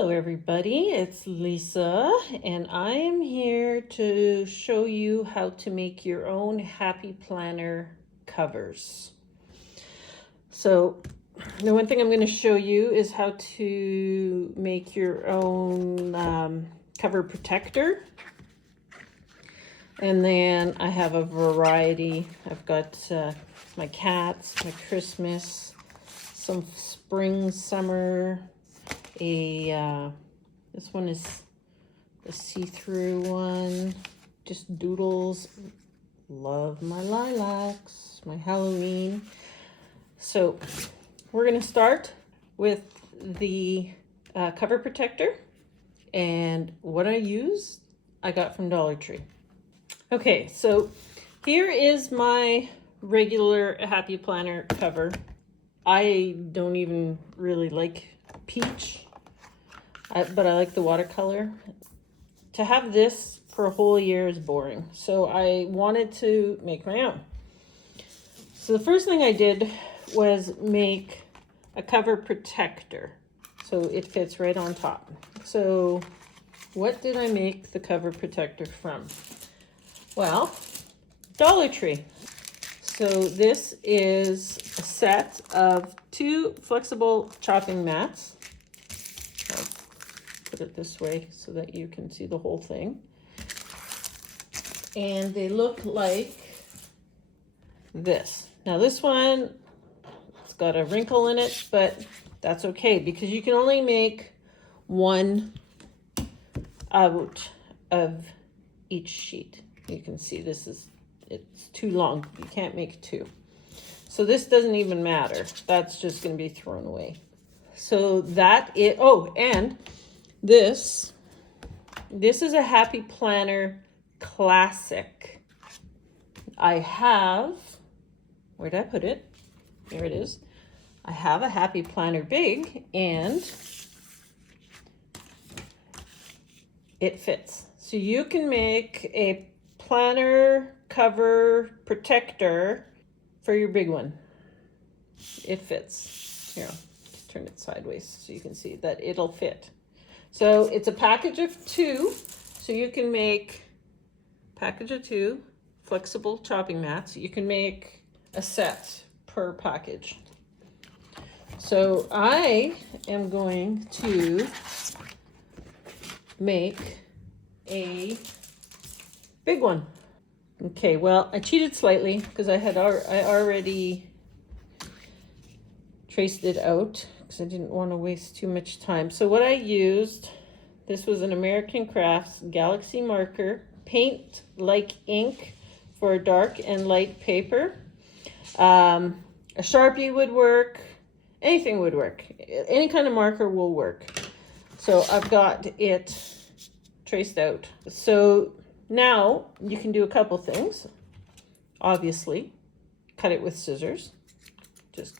Hello everybody, it's Lisa and I am here to show you how to make your own happy planner covers. So the one thing I'm going to show you is how to make your own cover protector. And then I have a variety. I've got my cats, my Christmas, some spring, summer. This one is the see-through one, just doodles. Love my lilacs, my Halloween. So we're gonna start with the cover protector, and what I use I got from Dollar Tree. Okay, so here is my regular Happy Planner cover. I don't even really like peach, but I like the watercolor. To have this for a whole year is boring, so I wanted to make my own. So the first thing I did was make a cover protector so it fits right on top. So what did I make the cover protector from? Well, Dollar Tree. So this is a set of 2 flexible chopping mats. I'll put it this way so that you can see the whole thing. And they look like this. Now this one, it's got a wrinkle in it, but that's okay because you can only make one out of each sheet. You can see it's too long. You can't make 2. So this doesn't even matter. That's just going to be thrown away. So that is, oh, and this is a Happy Planner Classic. I have, where did I put it? There it is. I have a Happy Planner Big, and it fits. So you can make a planner cover protector for your big one. It fits. Here, turn it sideways so you can see that it'll fit. So it's a package of 2. So you can make package of 2 flexible chopping mats. You can make a set per package. So I am going to make a big one. Okay, well, I cheated slightly because I already traced it out because I didn't want to waste too much time. So what I used, this was an American Crafts Galaxy marker, paint like ink for dark and light paper. A Sharpie would work, anything would work. Any kind of marker will work. So I've got it traced out. So now you can do a couple things. Obviously, cut it with scissors. Just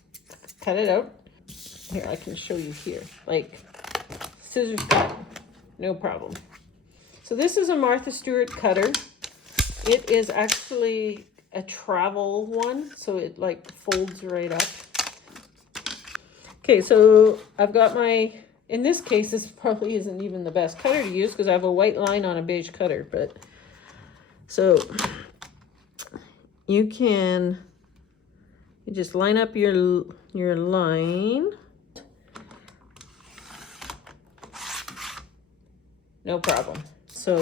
cut it out. Here, I can show you here. Like, scissors cut, no problem. So this is a Martha Stewart cutter. It is actually a travel one, so it like folds right up. Okay, so I've got my, in this case, this probably isn't even the best cutter to use because I have a white line on a beige cutter, but so you just line up your line. No problem. So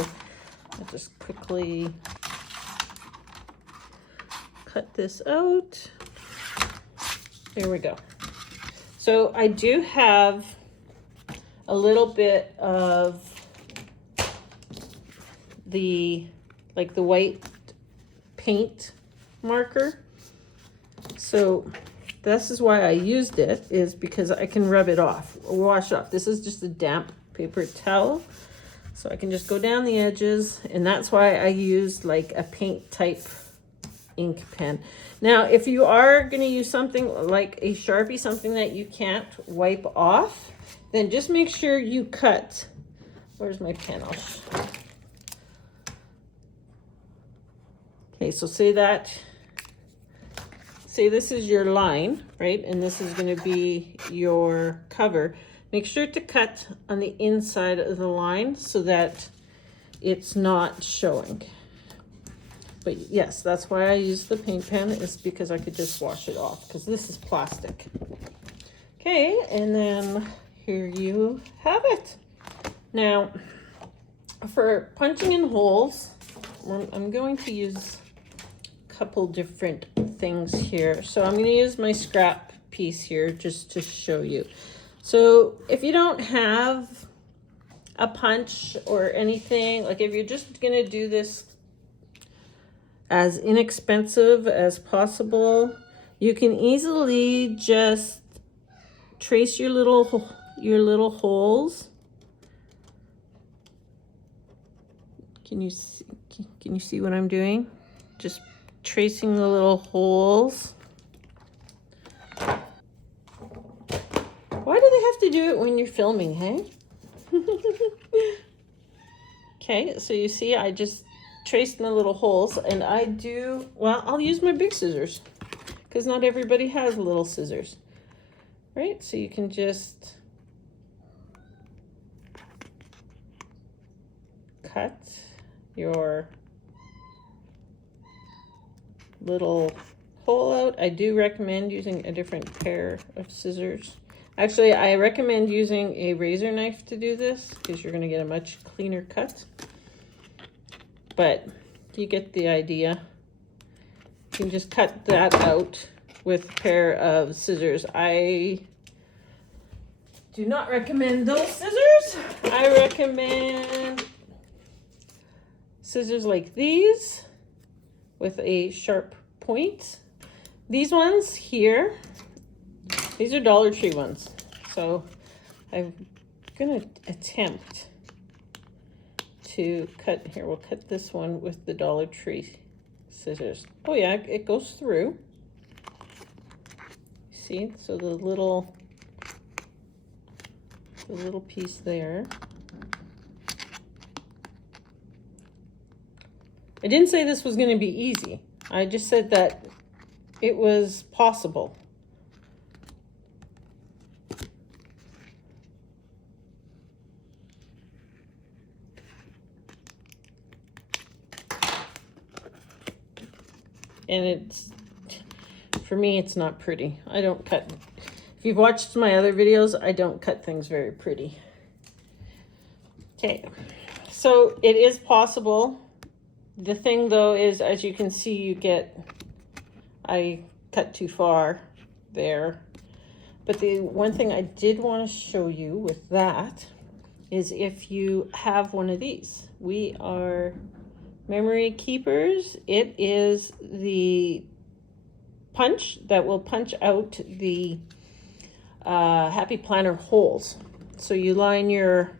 I'll just quickly cut this out. There we go. So I do have a little bit of the white paint marker. So this is why I used it, is because I can rub it off, or wash off. This is just a damp paper towel. So I can just go down the edges, and that's why I used like a paint type ink pen. Now, if you are going to use something like a Sharpie, something that you can't wipe off, then just make sure you cut. Where's my pen? Okay, so say this is your line, right? And this is going to be your cover. Make sure to cut on the inside of the line so that it's not showing. But yes, that's why I use the paint pen, is because I could just wash it off, because this is plastic. Okay, and then here you have it. Now, for punching in holes, I'm going to use a couple different things here. So I'm going to use my scrap piece here just to show you. So if you don't have a punch or anything, like if you're just going to do this as inexpensive as possible, you can easily just trace your little holes. Can you see what I'm doing? Just tracing the little holes. Why do they have to do it when you're filming, hey? Okay, so you see I just traced my little holes, and I'll use my big scissors because not everybody has little scissors, right? So you can just cut your little hole out. I do recommend using a different pair of scissors. Actually, I recommend using a razor knife to do this because you're going to get a much cleaner cut. But you get the idea. You can just cut that out with a pair of scissors. I do not recommend those scissors. I recommend scissors like these with a sharp point. These ones here, these are Dollar Tree ones. So I'm gonna attempt to cut here. We'll cut this one with the Dollar Tree scissors. Oh yeah, it goes through. See, so the little piece there. I didn't say this was going to be easy. I just said that it was possible. And for me, it's not pretty. I don't cut. If you've watched my other videos, I don't cut things very pretty. Okay, so it is possible. The thing though is, as you can see, I cut too far there. But the one thing I did want to show you with that is if you have one of these. We are memory keepers. It is the punch that will punch out the Happy Planner holes. So you line your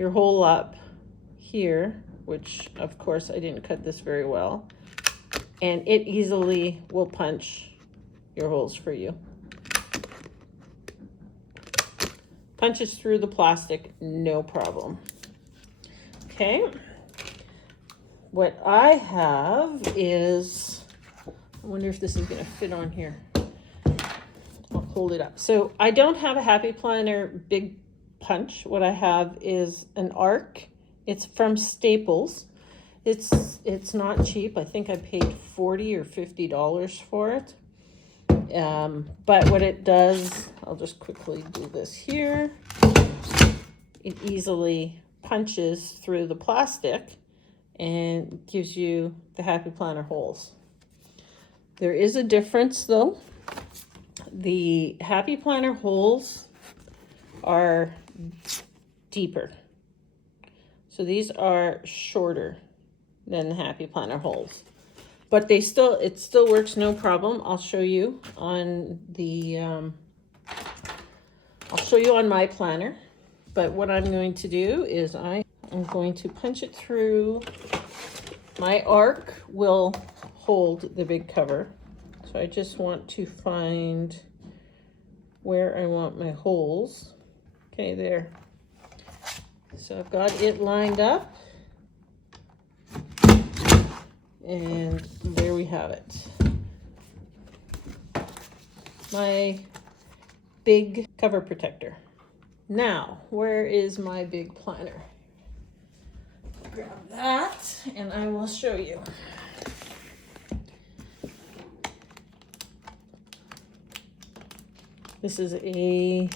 hole up here, which of course I didn't cut this very well, and it easily will punch your holes for you. Punches through the plastic, no problem. Okay, what I have is, I wonder if this is going to fit on here. I'll hold it up. So I don't have a Happy Planner big punch. What I have is an arc. It's from Staples. It's not cheap. I think I paid $40 or $50 for it. But what it does, I'll just quickly do this here. It easily punches through the plastic and gives you the Happy Planner holes. There is a difference though. The Happy Planner holes are deeper. So these are shorter than the Happy Planner holes. But it still works no problem. I'll show you on my planner. But what I'm going to do is I am going to punch it through. My arc will hold the big cover. So I just want to find where I want my holes. Okay, there. So I've got it lined up. And there we have it. My big cover protector. Now, where is my big planner? Grab that and I will show you. This is a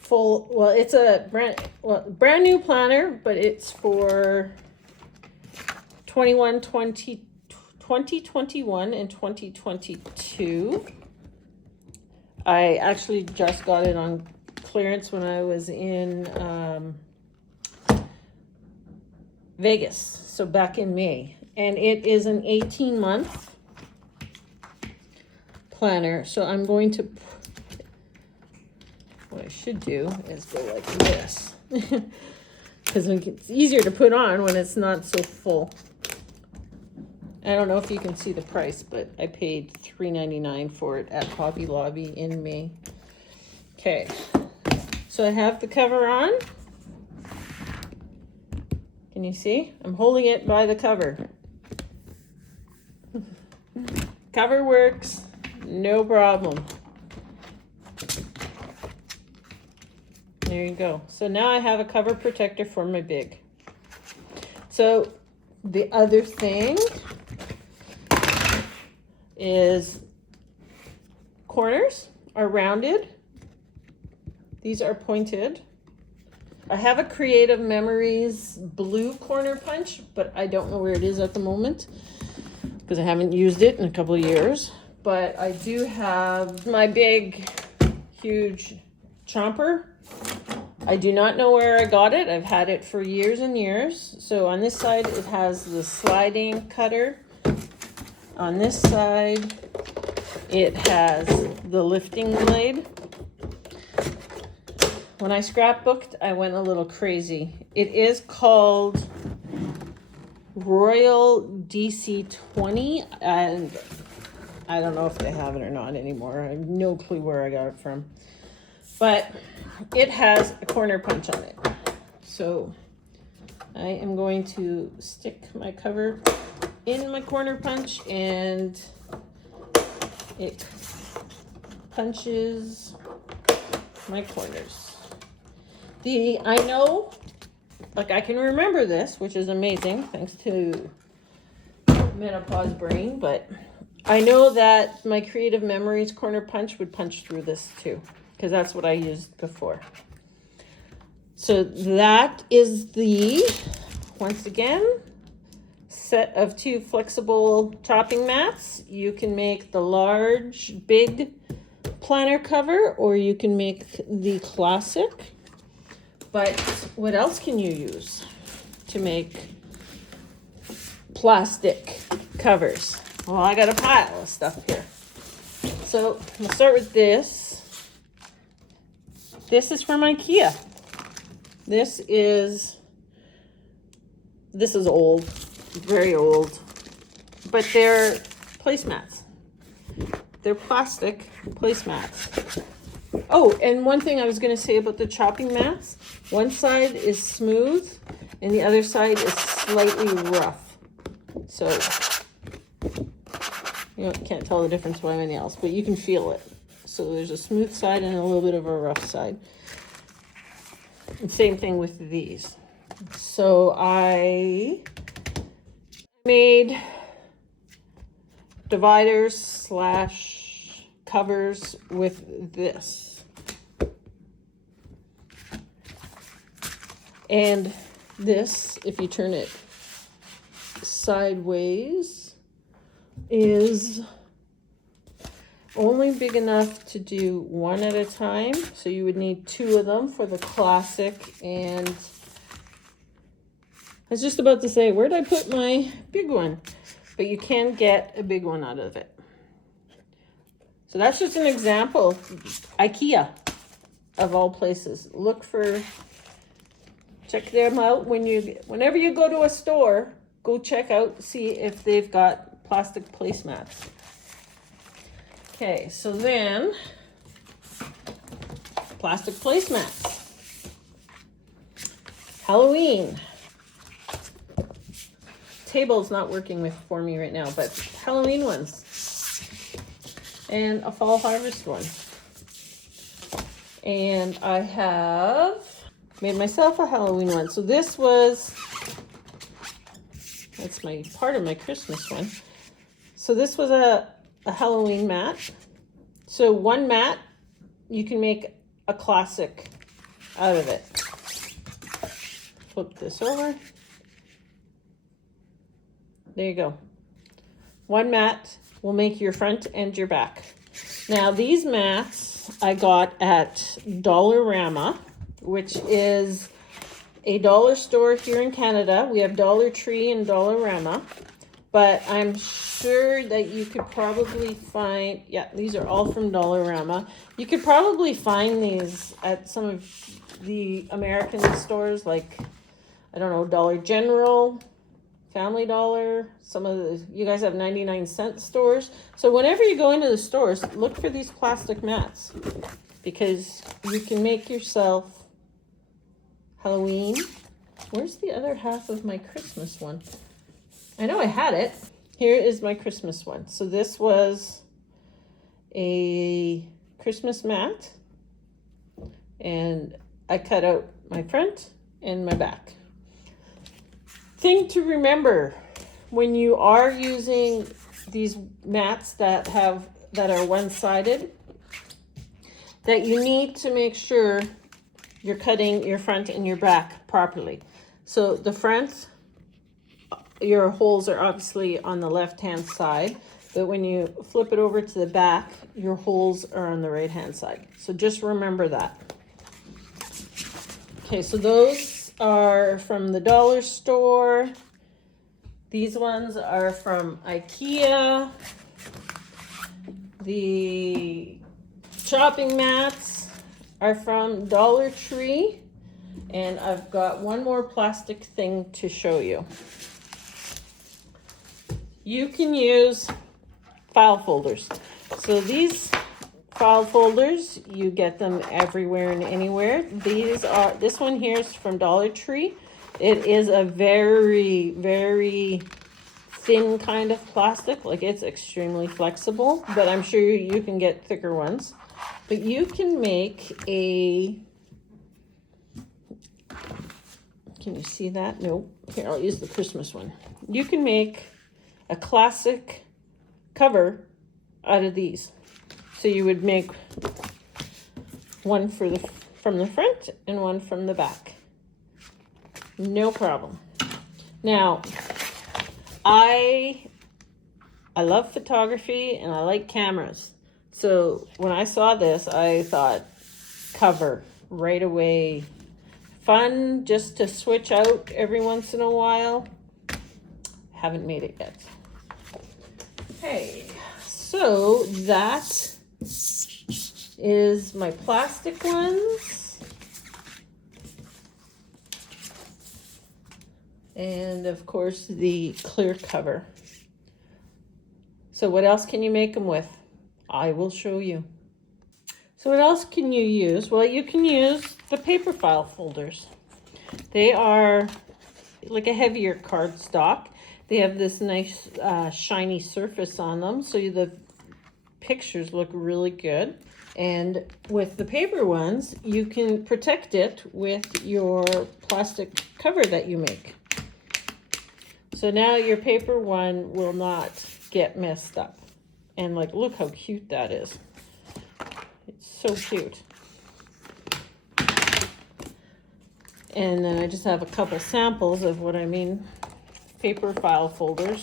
full, well, it's a brand new planner, but it's for 2021 and 2022. I actually just got it on clearance when I was in Vegas, so back in May. And it is an 18-month planner. So I'm going to, what I should do is go like this. Because it's easier to put on when it's not so full. I don't know if you can see the price, but I paid $3.99 for it at Hobby Lobby in May. Okay, so I have the cover on. Can you see? I'm holding it by the cover. Cover works, no problem. There you go. So now I have a cover protector for my big. So the other thing is corners are rounded. These are pointed. I have a Creative Memories blue corner punch, but I don't know where it is at the moment because I haven't used it in a couple of years. But I do have my big, huge chomper. I do not know where I got it. I've had it for years and years. So on this side, it has the sliding cutter. On this side, it has the lifting blade. When I scrapbooked, I went a little crazy. It is called Royal DC-20, and I don't know if they have it or not anymore. I have no clue where I got it from. But it has a corner punch on it. So I am going to stick my cover in my corner punch, and it punches my corners. I know, like I can remember this, which is amazing, thanks to menopause brain, but I know that my Creative Memories corner punch would punch through this too, because that's what I used before. So that is the, once again, set of 2 flexible chopping mats. You can make the large, big planner cover, or you can make the classic. But what else can you use to make plastic covers? Well, I got a pile of stuff here. So we'll start with this. This is from IKEA. This is old, very old, but they're placemats. They're plastic placemats. Oh, and one thing I was going to say about the chopping mats, one side is smooth and the other side is slightly rough. So you can't tell the difference by anything else, but you can feel it. So there's a smooth side and a little bit of a rough side. And same thing with these. So I made dividers / covers with this. And this, if you turn it sideways, is only big enough to do one at a time. So you would need 2 of them for the classic. And I was just about to say, where'd I put my big one? But you can get a big one out of it. So that's just an example. IKEA, of all places. Check them out whenever you go to a store. Go check out, see if they've got plastic placemats. Okay, so then plastic placemats. Halloween. Table's not working for me right now, but Halloween ones. And a fall harvest one. And I have made myself a Halloween one. So this was, that's my part of my Christmas one. So this was a Halloween mat. So one mat, you can make a classic out of it. Flip this over. There you go. One mat will make your front and your back. Now these mats I got at Dollarama, which is a dollar store here in Canada. We have Dollar Tree and Dollarama, but I'm sure that you could probably find, yeah, these are all from Dollarama. You could probably find these at some of the American stores like, I don't know, Dollar General, Family Dollar, some of the, you guys have 99-cent stores. So whenever you go into the stores, look for these plastic mats because you can make yourself Halloween. Where's the other half of my Christmas one? I know I had it. Here is my Christmas one. So this was a Christmas mat and I cut out my front and my back. Thing to remember when you are using these mats that are one-sided, that you need to make sure you're cutting your front and your back properly. So the front, your holes are obviously on the left-hand side, but when you flip it over to the back, your holes are on the right-hand side. So just remember that. Okay, so those are from the dollar store. These ones are from IKEA. The chopping mats are from Dollar Tree. And I've got one more plastic thing to show you. You can use file folders. So these file folders, you get them everywhere and anywhere. This one here is from Dollar Tree. It is a very, very thin kind of plastic. Like it's extremely flexible, but I'm sure you can get thicker ones. But you can make a, can you see that? Nope. Here, I'll use the Christmas one. You can make a classic cover out of these. So you would make one from the front and one from the back. No problem. Now, I love photography and I like cameras. So when I saw this, I thought cover right away. Fun just to switch out every once in a while. Haven't made it yet. Okay, so that is my plastic ones. And of course the clear cover. So what else can you make them with? I will show you. So what else can you use? Well, you can use the paper file folders. They are like a heavier cardstock. They have this nice shiny surface on them, so the pictures look really good. And with the paper ones, you can protect it with your plastic cover that you make. So now your paper one will not get messed up. And like, look how cute that is. It's so cute. And then I just have a couple samples of what I mean. Paper file folders,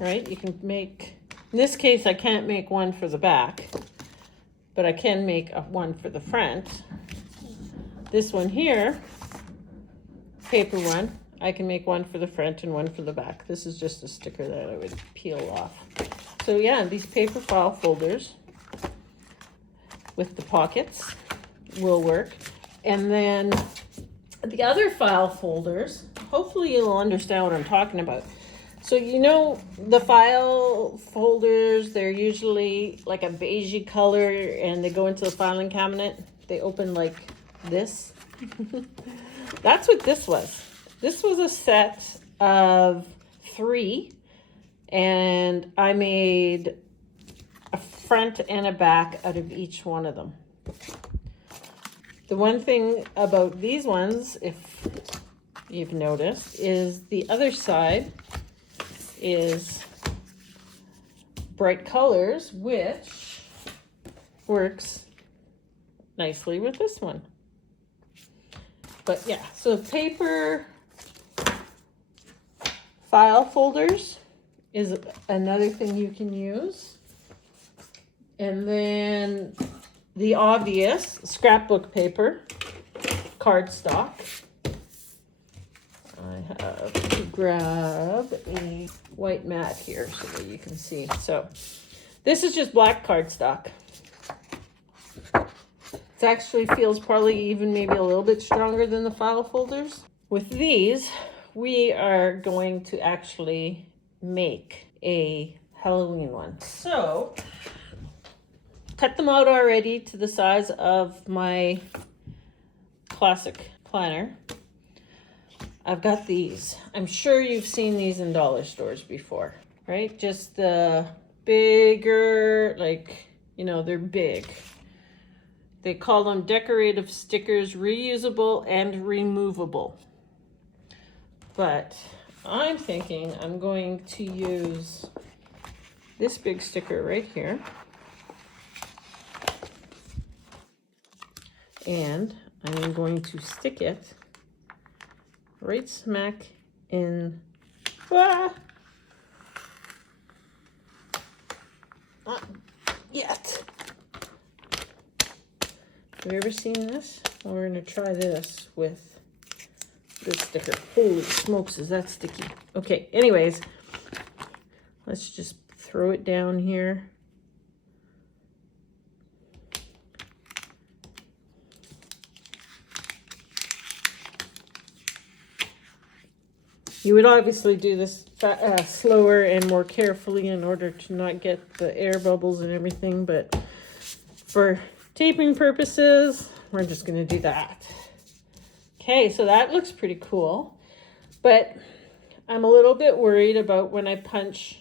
right? You can make, in this case, I can't make one for the back, but I can make one for the front. This one here, paper one, I can make one for the front and one for the back. This is just a sticker that I would peel off. So yeah, these paper file folders with the pockets will work. And then the other file folders, hopefully you'll understand what I'm talking about. So you know the file folders, they're usually like a beigey color and they go into the filing cabinet. They open like this. That's what this was. This was a set of 3 and I made a front and a back out of each one of them. The one thing about these ones, if you've noticed, is the other side is bright colors, which works nicely with this one. But yeah, so paper file folders is another thing you can use. And then the obvious scrapbook paper, cardstock. I have to grab a white mat here so that you can see. So this is just black cardstock. It actually feels probably even maybe a little bit stronger than the file folders. With these, we are going to actually make a Halloween one. So cut them out already to the size of my classic planner. I've got these. I'm sure you've seen these in dollar stores before, right? Just the bigger, like, you know, they're big. They call them decorative stickers, reusable and removable. But I'm thinking I'm going to use this big sticker right here. And I'm going to stick it right smack in, not yet. Have you ever seen this? Well, we're gonna try this with this sticker. Holy smokes, is that sticky? Okay, anyways, let's just throw it down here. You would obviously do this slower and more carefully in order to not get the air bubbles and everything, but for taping purposes, we're just going to do that. Okay, so that looks pretty cool, but I'm a little bit worried about when I punch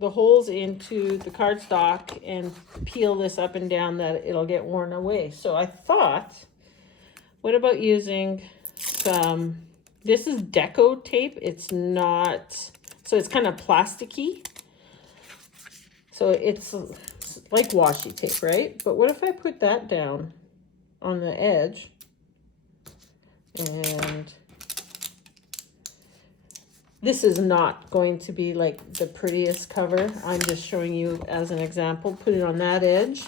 the holes into the cardstock and peel this up and down that it'll get worn away. So I thought, what about using some... This is deco tape. It's not, so it's kind of plasticky. So it's like washi tape, right? But what if I put that down on the edge? And this is not going to be like the prettiest cover. I'm just showing you as an example. Put it on that edge.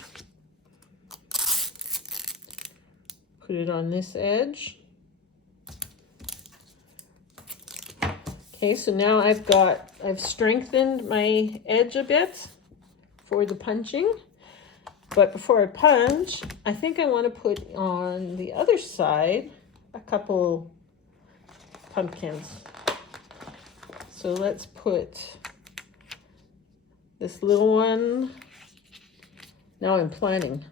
Put it on this edge. Okay, so now I've strengthened my edge a bit for the punching. But before I punch, I think I want to put on the other side a couple pumpkins. So let's put this little one. Now I'm planning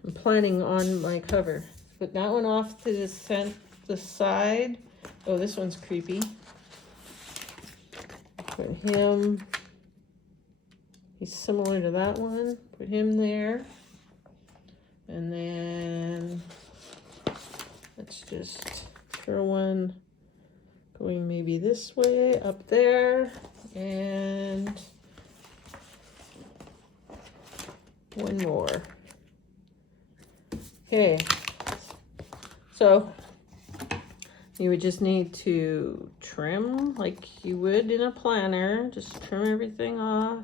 on my cover. Put that one off to the side. Oh, this one's creepy. Put him, he's similar to that one. Put him there. And then let's just throw one going maybe this way up there. And one more. Okay. So you would just need to trim like you would in a planner. Just trim everything off.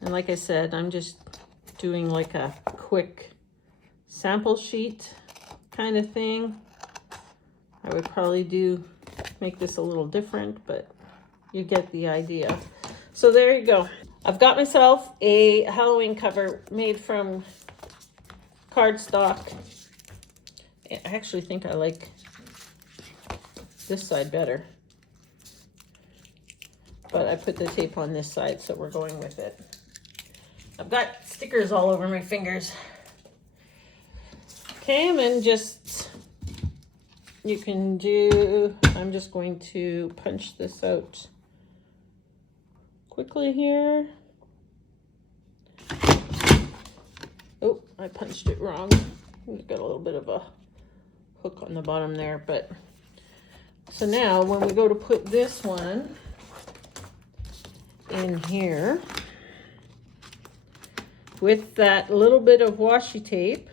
And like I said, I'm just doing like a quick sample sheet kind of thing. I would probably make this a little different, but you get the idea. So there you go. I've got myself a Halloween cover made from cardstock. I actually think I like this side better, but I put the tape on this side, so we're going with it. I've got stickers all over my fingers. Okay, and then I'm just going to punch this out quickly here. Oh, I punched it wrong. Got a little bit of a hook on the bottom there, but so now when we go to put this one in here with that little bit of washi tape,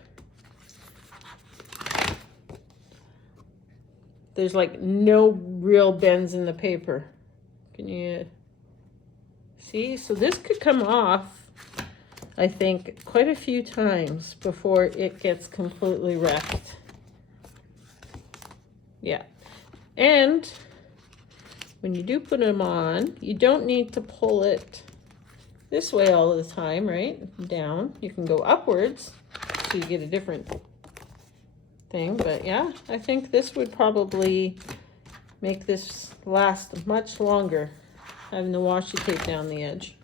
there's like no real bends in the paper. Can you see? So this could come off, I think, quite a few times before it gets completely wrecked. Yeah. And when you do put them on, you don't need to pull it this way all the time, right? Down. You can go upwards so you get a different thing. But yeah, I think this would probably make this last much longer, having the washi tape down the edge.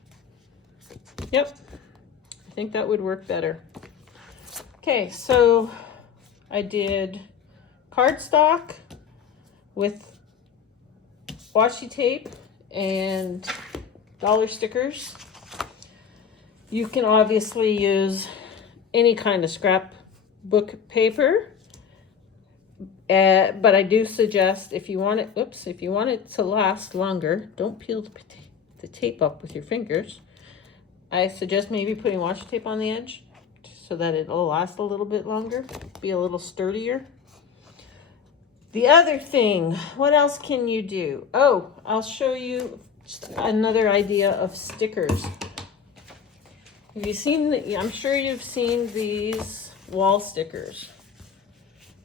Yep, I think that would work better. Okay, so I did cardstock with washi tape and dollar stickers. You can obviously use any kind of scrapbook paper, but I do suggest if you want it, if you want it to last longer, don't peel the tape up with your fingers. I suggest maybe putting washi tape on the edge so that it'll last a little bit longer, be a little sturdier. The other thing, what else can you do? Oh, I'll show you just another idea of stickers. Have you seen I'm sure you've seen these wall stickers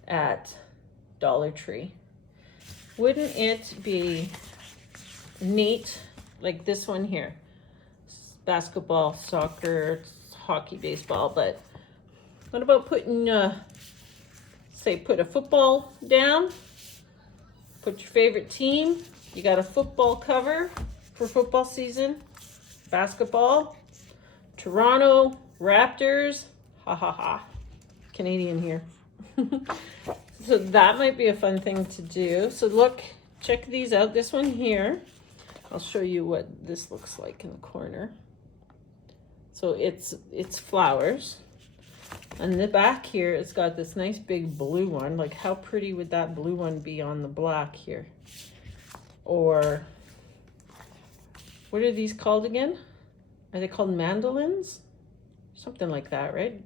at Dollar Tree. Wouldn't it be neat, like this one here, basketball, soccer, hockey, baseball, but what about putting, say, put a football down, put your favorite team, you got a football cover for football season, basketball, Toronto Raptors, ha ha ha, Canadian here. So that might be a fun thing to do. So look, check these out. This one here, I'll show you what this looks like in the corner. So it's flowers. On the back here, it's got this nice big blue one. Like how pretty would that blue one be on the black here? Or what are these called again? Are they called mandolins? Something like that, right?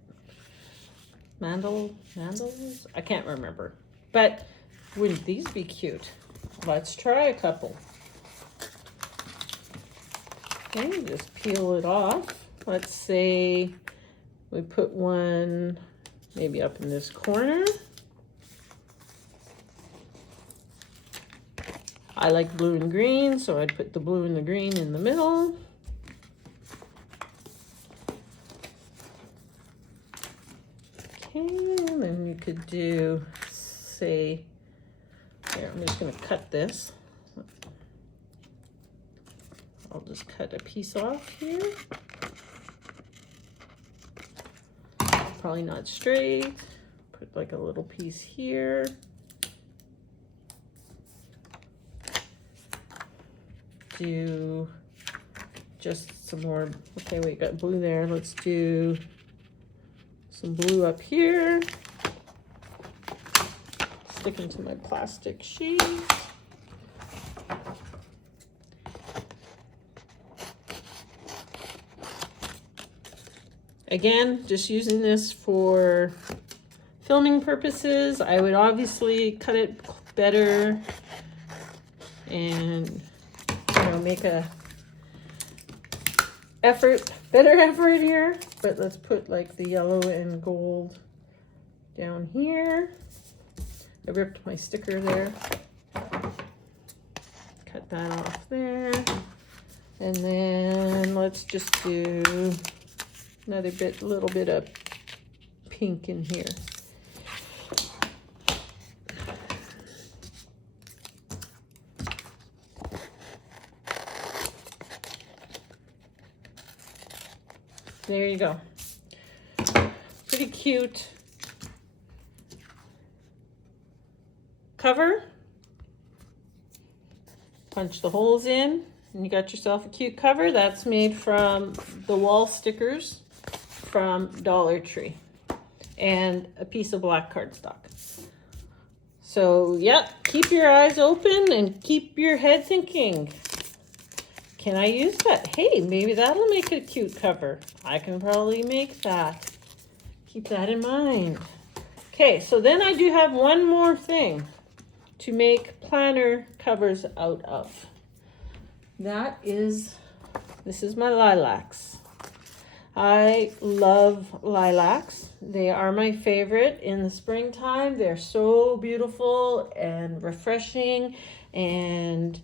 Mandals? I can't remember. But wouldn't these be cute? Let's try a couple. Okay, just peel it off. Let's say we put one maybe up in this corner. I like blue and green, so I'd put the blue and the green in the middle. And then you could do, say, here, I'm just going to cut this. I'll just cut a piece off here. Probably not straight. Put like a little piece here. Do just some more. Okay, we got blue there. Let's do some blue up here. Stick into my plastic sheet. Again, just using this for filming purposes. I would obviously cut it better and, you know, make a better effort here. But let's put like the yellow and gold down here. I ripped my sticker there. Cut that off there. And then let's just do another little bit of pink in here. There you go. Pretty cute cover. Punch the holes in and you got yourself a cute cover. That's made from the wall stickers from Dollar Tree and a piece of black cardstock. So, yeah, keep your eyes open and keep your head thinking. Can I use that? Hey, maybe that'll make a cute cover. I can probably make that. Keep that in mind. Okay, so then I do have one more thing to make planner covers out of. This is my lilacs. I love lilacs. They are my favorite in the springtime. They're so beautiful and refreshing and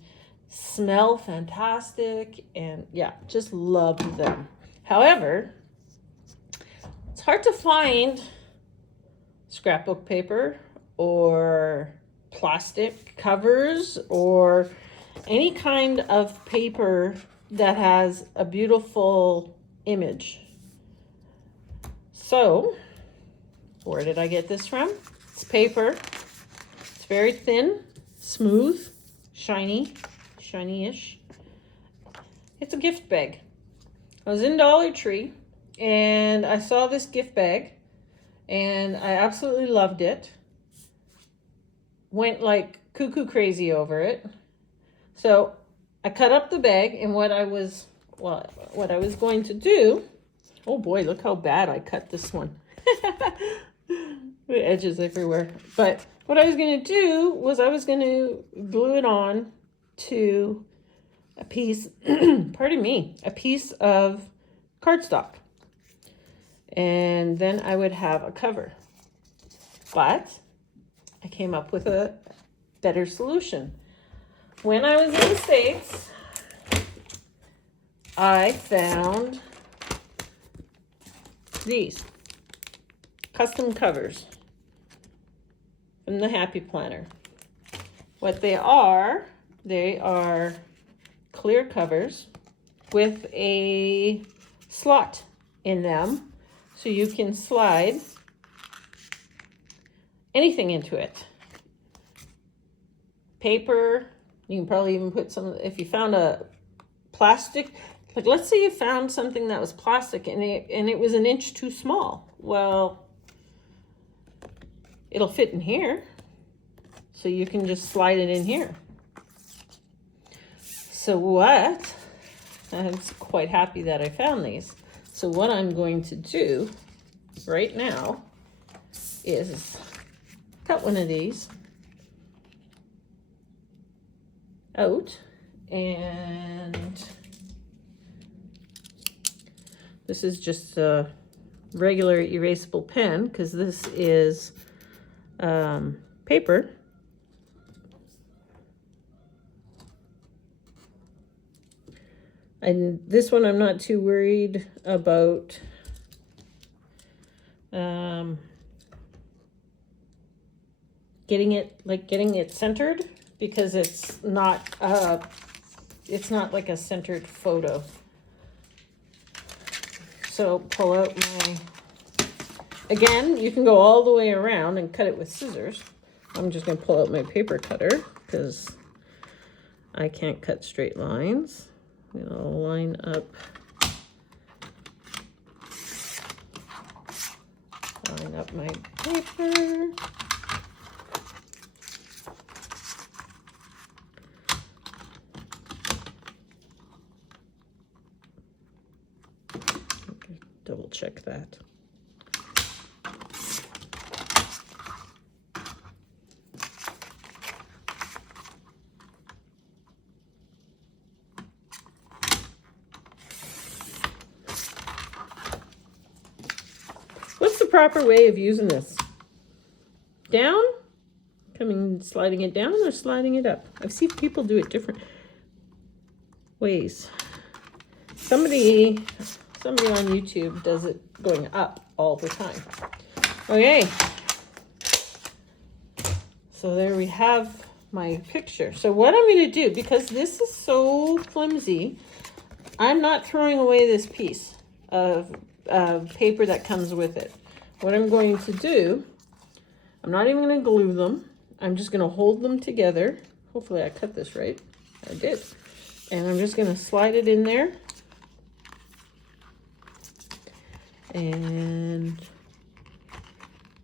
smell fantastic, and yeah, just love them. However, it's hard to find scrapbook paper or plastic covers or any kind of paper that has a beautiful image. So, where did I get this from? It's paper. It's very thin, smooth, shiny-ish. It's a gift bag. I was in Dollar Tree and I saw this gift bag and I absolutely loved it. Went like cuckoo crazy over it. So I cut up the bag, and what I was going to do, oh boy, look how bad I cut this one. The edges everywhere. But what I was going to do was I was going to glue it on to a piece, pardon me, a piece of cardstock. And then I would have a cover. But I came up with a better solution. When I was in the States, I found these custom covers from the Happy Planner. What they are clear covers with a slot in them, so you can slide anything into it. Paper, you can probably even put some, if you found a plastic, like let's say you found something that was plastic and it was an inch too small. Well, it'll fit in here. So you can just slide it in here. So I'm quite happy that I found these. So what I'm going to do right now is cut one of these out, and this is just a regular erasable pen because this is paper. And this one I'm not too worried about getting it centered, because it's not like a centered photo. So pull out again, you can go all the way around and cut it with scissors. I'm just going to pull out my paper cutter because I can't cut straight lines. I'm going to line up my paper. Okay, double check that. What's the proper way of using this? Down? Sliding it down or sliding it up? I've seen people do it different ways. Somebody on YouTube does it going up all the time. Okay. So there we have my picture. So what I'm going to do, because this is so flimsy, I'm not throwing away this piece of paper that comes with it. What I'm going to do, I'm not even going to glue them. I'm just going to hold them together. Hopefully I cut this right. I did. And I'm just going to slide it in there. and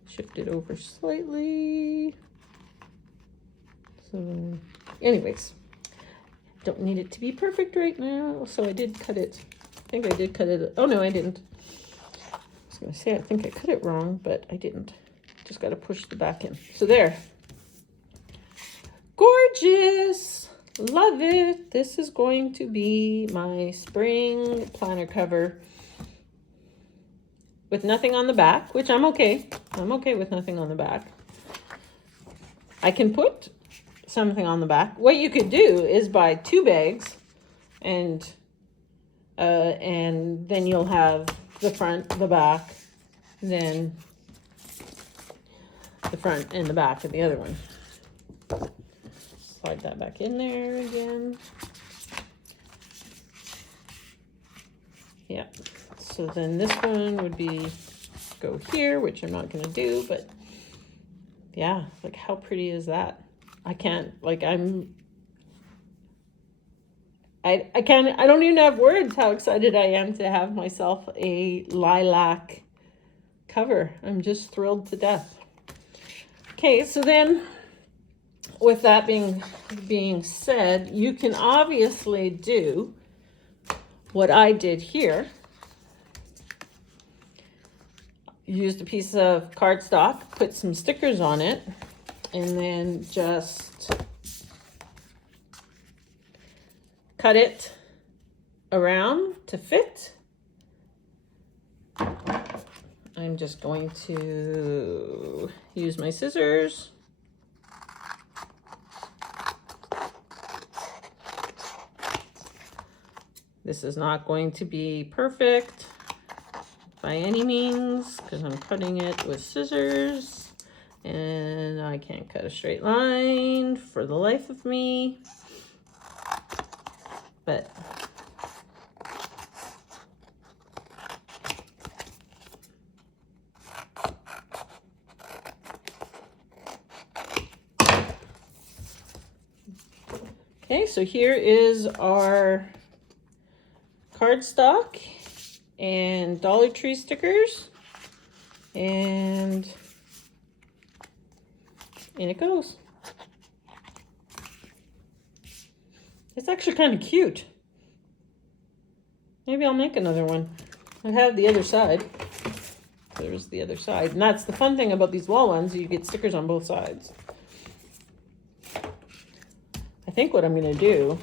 shift it over slightly. So anyways, don't need it to be perfect right now. So I did cut it. I think I did cut it. Oh no, I didn't. I was gonna say, I think I cut it wrong, but I didn't. Just gotta push the back in. So there. Gorgeous. Love it. This is going to be my spring planner cover with nothing on the back, which I'm okay. I'm okay with nothing on the back. I can put something on the back. What you could do is buy 2 bags and then you'll have the front, the back, then the front and the back of the other one. Slide that back in there again. Yeah, so then this one would be go here, which I'm not gonna do, but yeah, like how pretty is that? I can't, like I don't even have words how excited I am to have myself a lilac cover. I'm just thrilled to death. Okay, so then with that being said, you can obviously do what I did here. Used a piece of cardstock, put some stickers on it, and then just cut it around to fit. I'm just going to use my scissors. This is not going to be perfect by any means because I'm cutting it with scissors and I can't cut a straight line for the life of me. But okay, so here is our cardstock and Dollar Tree stickers, and in it goes. It's actually kind of cute. Maybe I'll make another one. I have the other side. There's the other side, and that's the fun thing about these wall ones. You get stickers on both sides. I think what I'm gonna do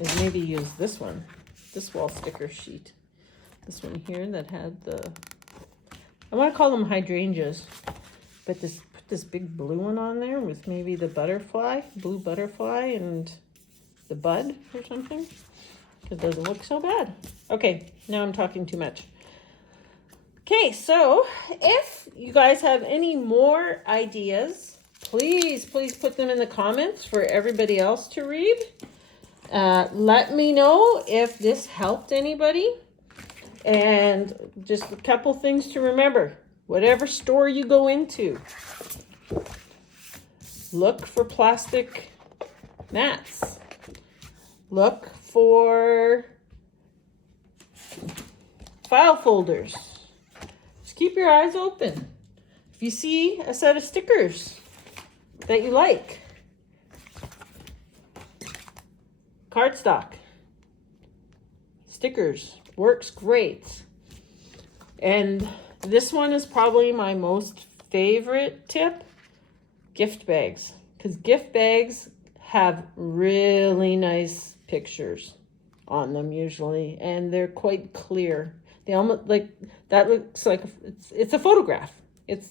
is maybe use this one, this wall sticker sheet. This one here that had the, I want to call them hydrangeas, but put this big blue one on there with maybe the butterfly, blue butterfly, and the bud or something. It doesn't look so bad. Okay, now I'm talking too much. Okay, so if you guys have any more ideas, please put them in the comments for everybody else to read. Let me know if this helped anybody. And just a couple things to remember. Whatever store you go into, look for plastic mats. Look for file folders. Just keep your eyes open. If you see a set of stickers that you like, cardstock, stickers, works great. And this one is probably my most favorite tip, gift bags. Because gift bags have really nice pictures on them usually, and they're quite clear. They almost like, that looks like, it's a photograph. It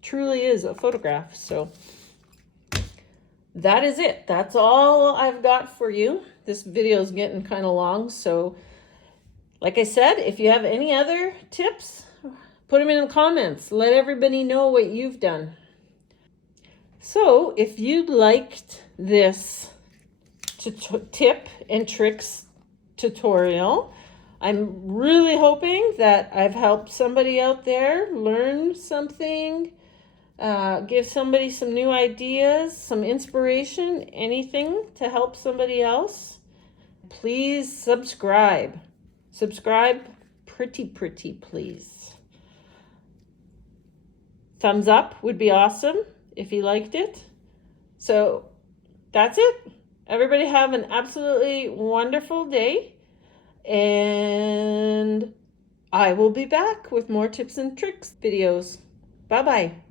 truly is a photograph. So that is it. That's all I've got for you. This video is getting kind of long, so like I said, if you have any other tips, put them in the comments. Let everybody know what you've done. So if you liked this tip and tricks tutorial, I'm really hoping that I've helped somebody out there learn something, give somebody some new ideas, some inspiration, anything to help somebody else. Please subscribe. Subscribe, pretty, please. Thumbs up would be awesome if you liked it. So that's it. Everybody have an absolutely wonderful day. And I will be back with more tips and tricks videos. Bye-bye.